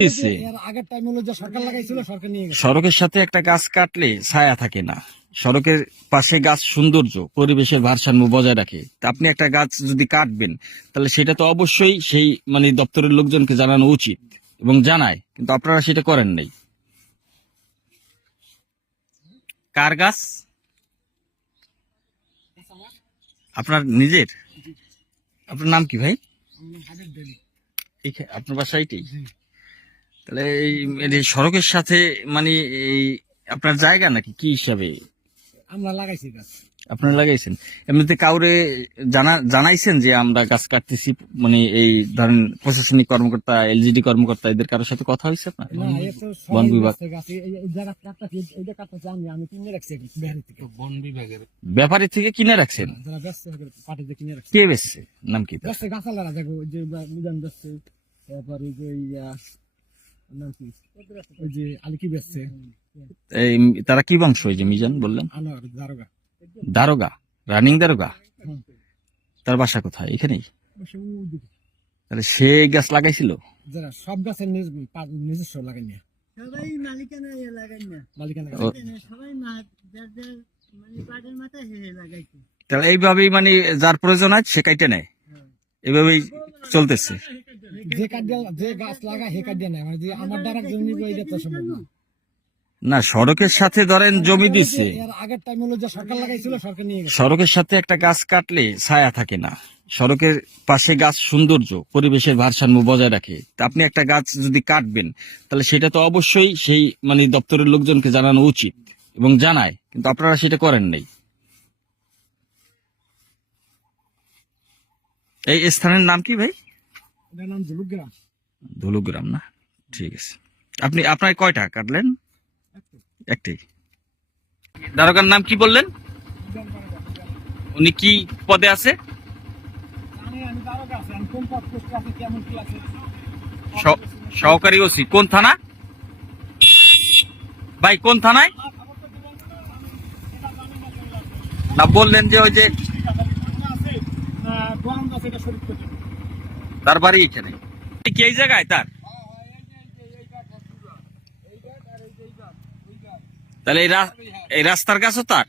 দিচ্ছে। সড়কের সাথে একটা গাছ কাটলে ছায়া থাকে না, সড়কের পাশে গাছ সৌন্দর্য পরিবেশের ভারসাম্য বজায় রাখে। তা আপনি একটা গাছ যদি কাটবেন তাহলে সেটা তো অবশ্যই সেই দপ্তরের লোকজনকে জানানো উচিত এবং জানায়, কিন্তু আপনারা সেটা করেন নাই। কার গাছ? আপনার নিজের? আপনার নাম কি ভাই? আপনার বাসা এইটাই? তাহলে এই সড়কের সাথে এই আপনার জায়গা নাকি কি হিসাবে আমরা লাগাইছি গাছ? আপনারা লাগাইছেন? এমনিতে কাউরে জানাইছেন যে আমরা গাছ কাটতেছি? এই ধরেন প্রশাসনিক কর্মকর্তা, এলজিডি কর্মকর্তা, এদের কারোর সাথে কথা হয়েছে আপনার? বন বিভাগ? ব্যাপারী থেকে কিনে রাখছেন? কে বেচছে? নাম কি? তারা কি বংশ? ওই যে মিজান বললেন দারোগা, রানিং দারোগা। তার বাসা কোথায়? এখানেই? তাহলে সে গাছ লাগাইছিল? সব গাছের নিজস্ব লাগাইনি, সবাই মালিকানা লাগাই না, মালিকানা সবাই লাগাইছে। তাহলে এইভাবেই যার প্রয়োজন আছে সে কাইটে নেয়, এভাবেই চলতেছে। যে গাছ লাগায় হে কাটিয়ে নেয়, যে আমার দ্বারা জমি তো সম্ভব না। না, সড়কের সাথে ধরেন জমি দিচ্ছে, আগের টাইম হলো যে সরকার লাগাইছিল, সরকার নিয়ে গেছে। সড়কের সাথে একটা গাছ কাটলে ছায়া থাকে না, সড়কের পাশে গাছ সৌন্দর্য পরিবেশের ভারসাম্য বজায় রাখে। তা আপনি একটা গাছ যদি কাটবেন তাহলে সেটা তো অবশ্যই সেই দপ্তরের লোকজনকে জানানো উচিত এবং জানায়, কিন্তু আপনারা সেটা করেন নাই। এই স্থানের নাম কি ভাই? এটার নাম ধুলুগ্রাম। ধুলুগ্রাম না? ঠিক আছে। আপনার কয়টা কাটলেন? একটি। দারোগার নাম কি বললেন? উনি কি পদে আছে? সহকারী ওসি। কোন থানা ভাই? কোন থানায়? না বললেন যে ওই যে তার বাড়ি এখানে কি এই জায়গায় তার? তাহলে এই রাস্তার কাছেও তার?